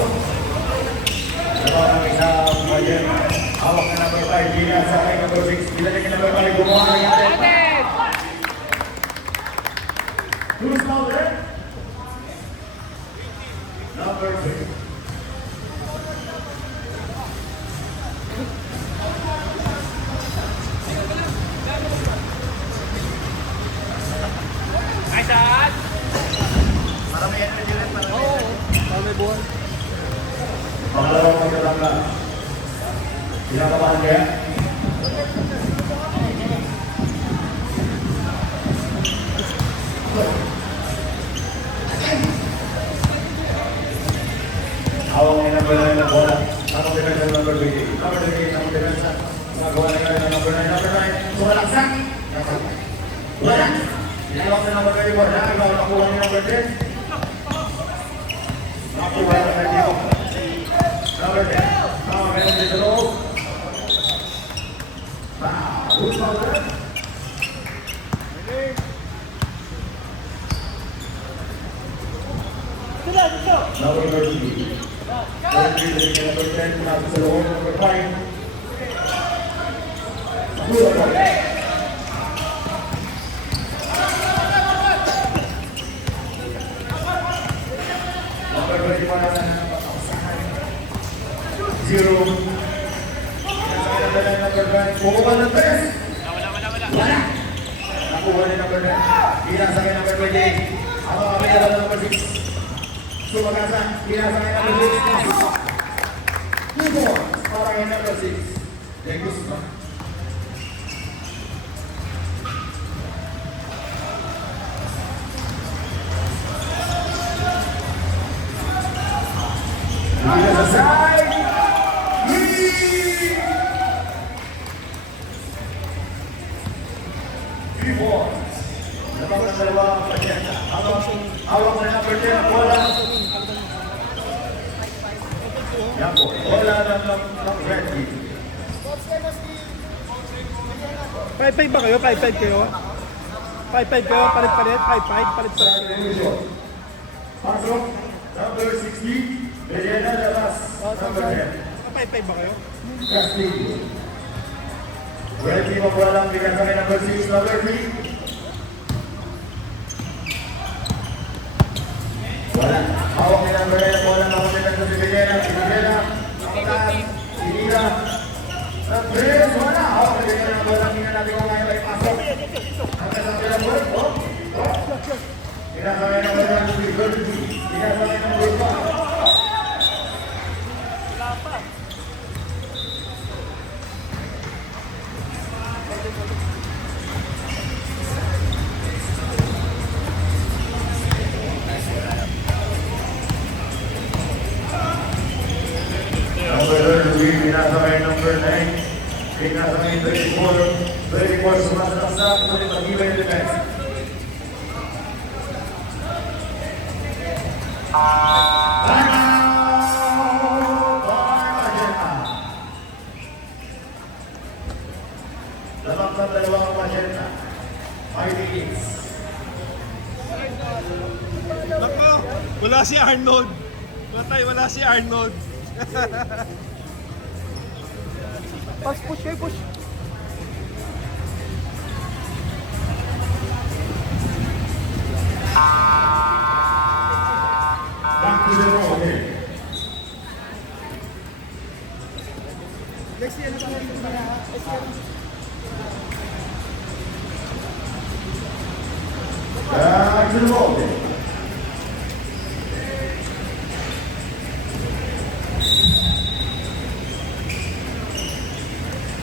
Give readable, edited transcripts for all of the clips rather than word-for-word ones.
Pasok. Ito ang isang budget. Hawak na number 5. Gina sa akin number 6. Pinalik na number 5. Gumawa ng natin. Who's now there? Number 3. Para may energy rin. Para may buwan. Pangalawang magkatangga. Pinakabahan kaya? Hawak ni number 9 na bola. Tamang depensa ng number 20. Number 20, tamang depensa. Magawa na nga ng number 9. Number 9, sumalaksak. Wala. Inawak na number 24. Ikaw nakuha ni number 10. Nakuha na number 10. Number 10. Tama, meron dito loob. Who's now there? Number 30. Number 10, nasa sa loob. Number 5. Number 5. Number 21 na zero. Number 9. Kukuha ng 3. Wala. Nakuha ni number 9. Pinasakay number 28. Ako kami na lang number 6. Sumagasa. Pinasakay number 6. 2 points para kay number 6. Thank you so much. Dito sa side. Three points. Napang ng dalawang pasyenta. Hawak na number 10 ang bola. Yan po. Bola ng red team. 5-5 ba kayo? 5-5 kayo? 5-5 kayo? Palit-palit? 5-5? Palit-palit? Pasok. Number 60. Bellena de las. Number 10. 5-5 ba kayo? Castillo. Red team ang bola lang. Bigyan sa number 6. Number 3. Wala. Hawak ni number 9 ang bola. Nakapunta sa si Bellena. Si Bellena. Nakataas. Sinira. Number 3. Wala. Hawak ni Bellena ang bola. Tingnan natin kung ngayon ay pasok. Hanggang sa pilang bola. Pinasakay number 1. Pinasakay number 1. Number 33, pinasakay number 9. Pinasakay 34. 34 sumasaksak. Tuloy mag-iba yung defense. Lamang sa dalawang magenta. Fighting Kings. Nako! Wala si Arnold! Matay, wala si Arnold! Push kayo, push! Back to the row again. Next year, Back to the row again.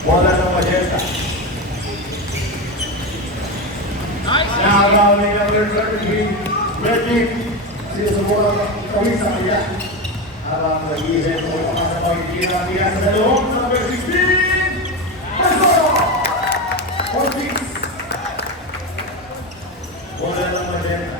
Wala ng magenta. Nakagawa ni number 33. Red team. Sinusubukan ang kawin sa kanya. Habang nag-iisip mo ang mga pagkira-tira sa dalawang number 16. Paso! 46. Wala ng magenta.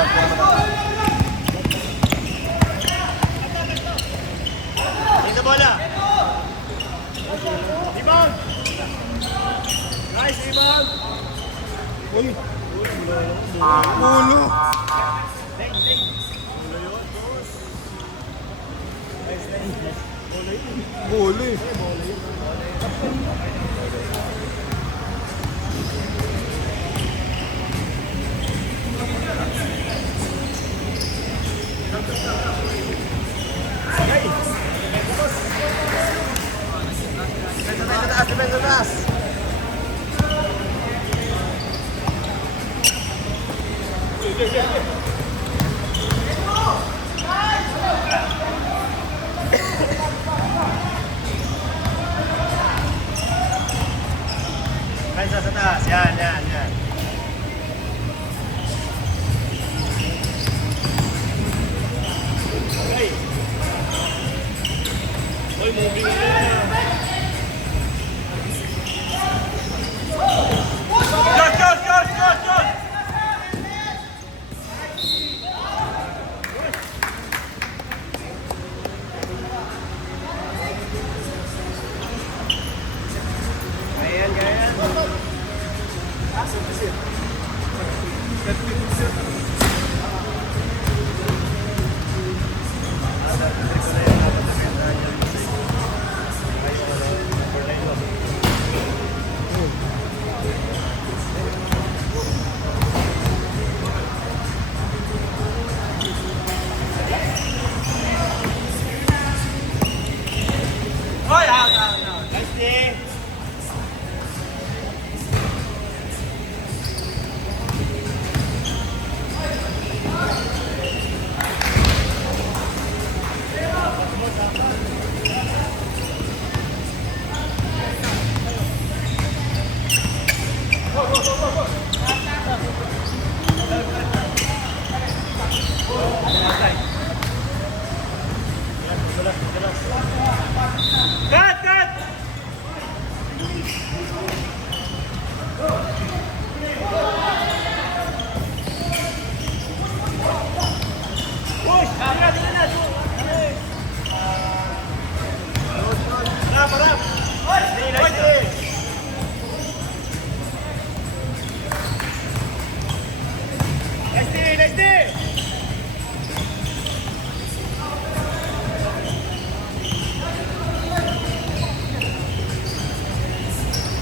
Dito bola. Rebound. Nice rebound. Uy! Ulo! Ulo eh. Depensa taas. Depensa sa taas. Yan, yan, yan. Oy, moving na.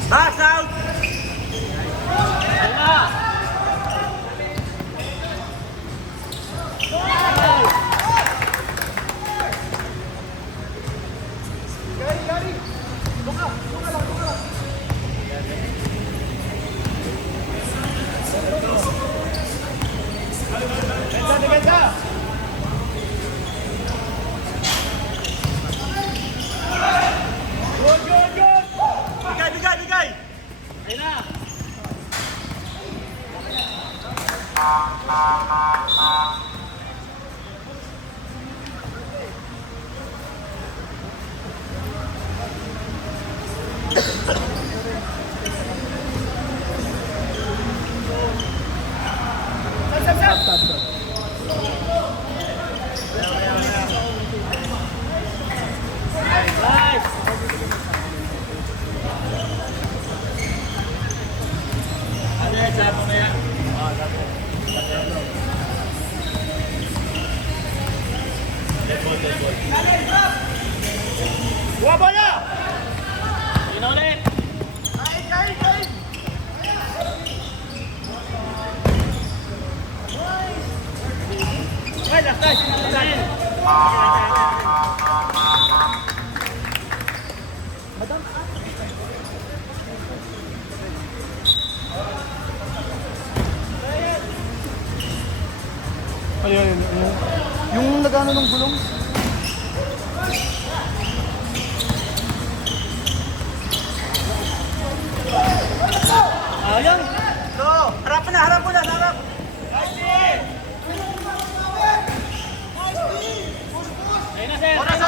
Box out! Bigay! Ayun na! Buha bola! Yun ulit! Kain! Ay, last time! Ayun. Yung nagano ng gulong. Ayun! So, harap mo na! Ayun na, sir! Oras!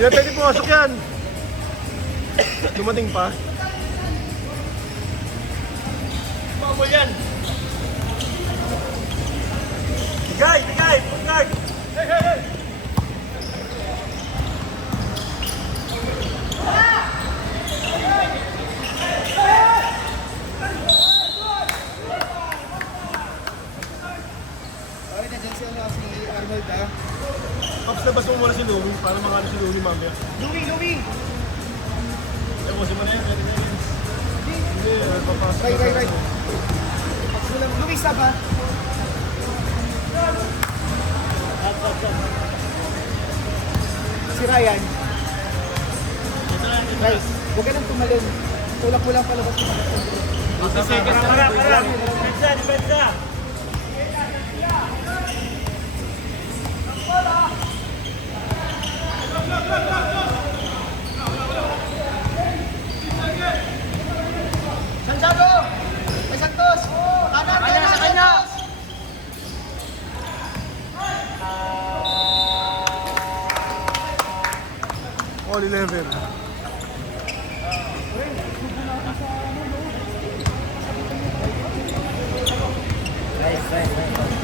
Hindi na pwede pumasok yan. Dumating pa. Bubble yan. Bigay, bigay. Full guard. Okay, nandiyan si Arnold ha. Tapos labas mo muna si Louie para makano si Louie mamaya. Louie! Tapusin mo na yan, pwede na yan. Hindi, papasok. Right. Tapos mo lang, Louie, stop ha. Si Ryan. Right, huwag ka nang tumalon. Kulang-kulang palabas mo. Para. Depensa. Santiago! May Santos! Kanan, Kanya sa kanya. All 11. Right.